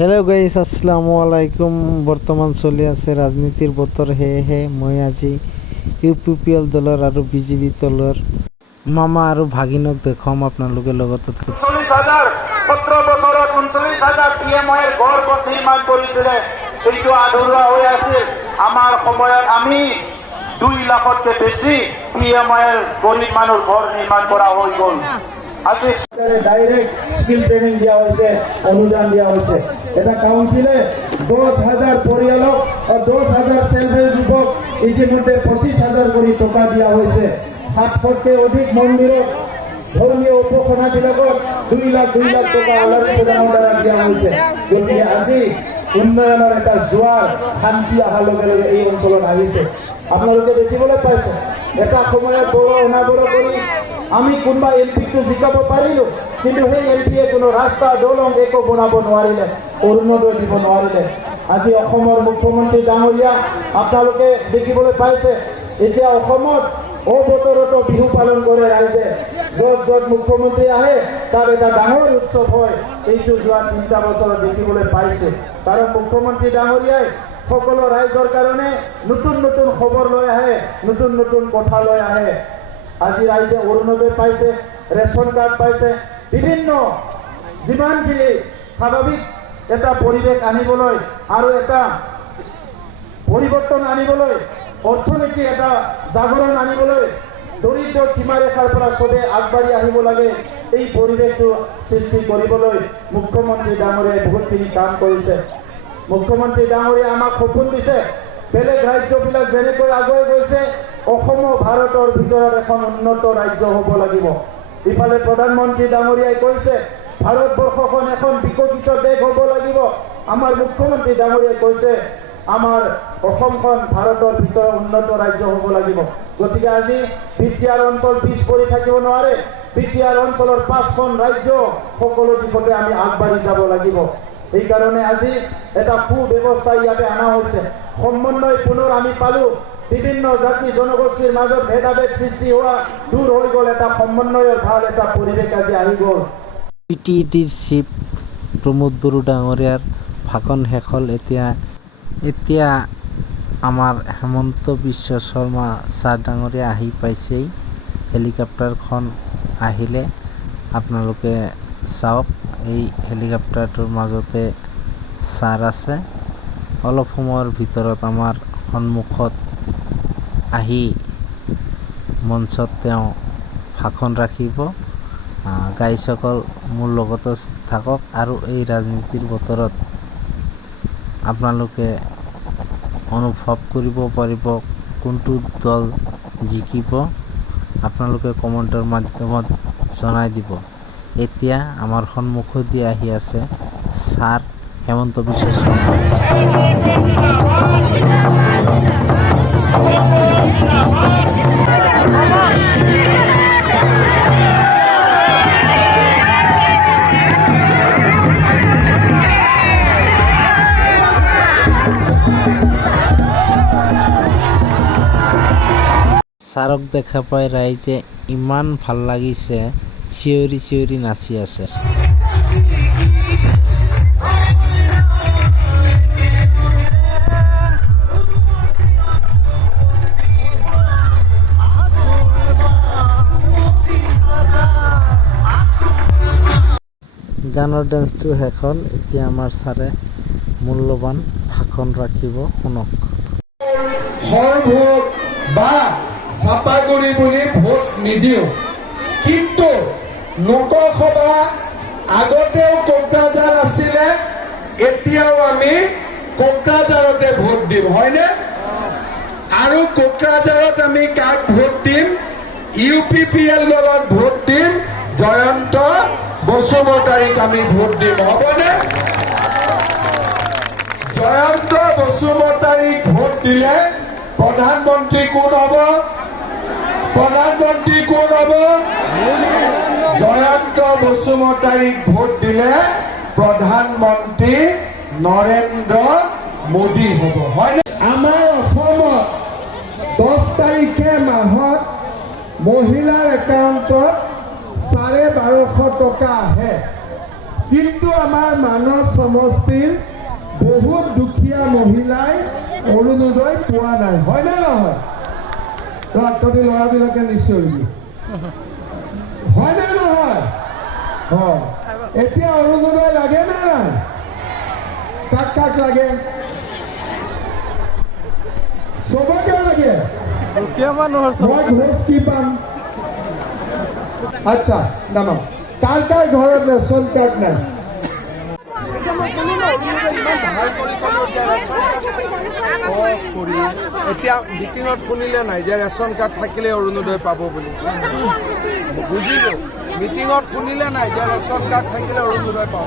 Hello' guys, আসসালামু আলাইকুম। বৰ্তমান চলি আছে ৰাজনীতিৰ বতৰ, সেয়েহে মই আজি UPPL দলৰ আৰু BJP দলৰ মামা আৰু ভাগিনক দেখুৱাম আপোনালোকে লগতে থাকক। 39,000 17 বছৰত 39,000 PMIৰ ঘৰ নিৰ্মাণ কৰিছিলে। এইটো আধৰুৱা হৈ আছিল। আমাৰ সময়ত আমি 2 লাখতকৈ বেছি PMIৰ গৰীব মানুহৰ ঘৰ নিৰ্মাণ কৰা হৈ গ'ল। আজি ডাইৰেক্ট স্কিল ট্ৰেইনিং দিয়া হৈছে, অনুদান দিয়া হৈছে। এটা কাউন্সিলে 10,000 পৰিয়ালক 10,000 সেলফ হেল্প গ্ৰুপক ইতিমধ্যে 25,000 কৰি টকা দিয়া হৈছে। 700তকৈ অধিক মন্দিৰত ধৰ্মীয় উপাসনাবিলাকক 2 লাখ টকা আলাৰী প্ৰদানৰ দ্বাৰা দিয়া হৈছে। গতিকে আজি উন্নয়নৰ এটা জোৱাৰ শান্তি অহাৰ লগে লগে এই অঞ্চলত আহিছে। আপোনালোকে দেখিবলৈ পাইছে, এটা সময়ত বড়ো অনাবড়ো কৰি আমি কোনোবা এমপিকটো জিকাব পাৰিলোঁ, কিন্তু সেই এমপিয়ে কোনো ৰাস্তা দলং একো বনাব নোৱাৰিলে, অৰুণোদয় দিব নোৱাৰিলে। আজি অসমৰ মুখ্যমন্ত্ৰী ডাঙৰীয়া আপোনালোকে দেখিবলৈ পাইছে, এতিয়া অসমত অবতৰত বিহু পালন কৰে ৰাইজে। য'ত য'ত মুখ্যমন্ত্ৰী আহে তাত এটা ডাঙৰ উৎসৱ হয়। এইটো যোৱা 3টা বছৰত দেখিবলৈ পাইছে, কাৰণ মুখ্যমন্ত্ৰী ডাঙৰীয়াই সকলো ৰাইজৰ কাৰণে নতুন নতুন খবৰ লৈ আহে, নতুন নতুন কথা লৈ আহে। আজি ৰাইজে অৰুণোদয় পাইছে, ৰেচন কাৰ্ড পাইছে, বিভিন্ন যিমানখিনি স্বাভাৱিক এটা পৰিৱেশ আনিবলৈ আৰু এটা পৰিৱৰ্তন আনিবলৈ, অৰ্থনীতি এটা জাগৰণ আনিবলৈ, দৰিদ্ৰ সীমাৰেখাৰ পৰা চবে আগবাঢ়ি আহিব লাগে, এই পৰিৱেশটো সৃষ্টি কৰিবলৈ মুখ্যমন্ত্ৰী ডাঙৰীয়াই বহুতখিনি কাম কৰিছে। মুখ্যমন্ত্ৰী ডাঙৰীয়াই আমাক সপোন দিছে, বেলেগ ৰাজ্যবিলাক যেনেকৈ আগুৱাই গৈছে অসমো ভাৰতৰ ভিতৰত এখন উন্নত ৰাজ্য হ'ব লাগিব। ইফালে প্ৰধানমন্ত্ৰী ডাঙৰীয়াই কৈছে ভাৰতবৰ্ষখন এখন বিকশিত দেশ হ'ব লাগিব। আমাৰ মুখ্যমন্ত্ৰী ডাঙৰীয়াই কৈছে আমাৰ অসমখন ভাৰতৰ ভিতৰত উন্নত ৰাজ্য হ'ব লাগিব। গতিকে আজি BTR অঞ্চল পিছ পৰি থাকিব নোৱাৰে। BTR অঞ্চলৰ 5খন ৰাজ্য সকলো দিশতে আমি আগবাঢ়ি যাব লাগিব। এইকাৰণে আজি এটা সুব্যৱস্থা ইয়াতে অনা হৈছে। সমন্বয় পুনৰ আমি পালোঁ। বিভিন্ন জাতি জনগোষ্ঠীৰ মাজত ভেদাভেদ সৃষ্টি হোৱা দূৰ হৈ গ'ল। এটা সমন্বয়ৰ ভাল এটা পৰিৱেশ আজি আহি গ'ল। PTEDৰ চিফ প্ৰমোদ বড়ো ডাঙৰীয়াৰ ভাষণ শেষ হ'ল। এতিয়া আমাৰ হেমন্ত বিশ্ব শৰ্মা ছাৰ ডাঙৰীয়া আহি পাইছেই। হেলিকপ্টাৰখন আহিলে আপোনালোকে চাওক, এই হেলিকপ্টাৰটোৰ মাজতে ছাৰ আছে। অলপ সময়ৰ ভিতৰত আমাৰ সন্মুখত আহি মঞ্চত তেওঁ ভাষণ ৰাখিব। গাইসকল মোৰ লগতে থাকক আৰু এই ৰাজনীতিৰ বতৰত আপোনালোকে অনুভৱ কৰিব পাৰিব কোনটো দল জিকিব। আপোনালোকে কমেণ্টৰ মাধ্যমত জনাই দিব। এতিয়া আমাৰ সন্মুখেদি আহি আছে ছাৰ হেমন্ত বিশ্ব শৰ্মা। ছাৰক দেখা পাই ৰাইজে ইমান ভাল লাগিছে, চিঞৰি চিঞৰি নাচি আছে। গানৰ ডেন্সটো শেষ হ'ল। এতিয়া আমাৰ ছাৰে মূল্যৱান ভাষণ ৰাখিব, শুনক। ভোট বা চাপাগুৰি বুলি ভোট নিদিওঁ, কিন্তু লোকসভা আগতেও কোকৰাঝাৰ আছিলে, এতিয়াও আমি কোকৰাঝাৰতে ভোট দিম, হয়নে? আৰু কোকৰাঝাৰত আমি কাক ভোট দিম? UPPL দলত ভোট দিম, জয়ন্ত বসুমতাৰীক আমি ভোট দিম, হ'বনে? জয়ন্ত বসুমতাৰীক ভোট দিলে প্ৰধানমন্ত্ৰী কোন হ'ব? প্ৰধানমন্ত্ৰী কোন হ'ব? জয়ন্ত বসুমতাৰীক ভোট দিলে প্ৰধানমন্ত্ৰী নৰেন্দ্ৰ মোদী হ'ব, হয়নে? আমাৰ অসমত 10 তাৰিখে মাহত মহিলাৰ একাউণ্টত 1250 টকা আহে। কিন্তু আমাৰ মানৱ সমষ্টিৰ বহুত দুখীয়া মহিলাই অৰুণোদয় পোৱা নাই, হয়নে নহয়? তহঁতি ল'ৰাবিলাকে নিশ্চয় হয়নে নহয়? হয়, এতিয়া অৰুণোদয় লাগে নে নাই? কাক কাক লাগে? চবকে লাগে। মই ঘোষ কি পাম? আচ্ছা নামাম। কাৰ কাৰ ঘৰত ৰেচন কাৰ্ড নাই? এতিয়া মিটিঙত শুনিলে নাই যে ৰেচন কাৰ্ড থাকিলে অৰুণোদয় পাব বুলি? বুজিলো, মিটিঙত শুনিলে নাই যে ৰেচন কাৰ্ড থাকিলে অৰুণোদয় পাব?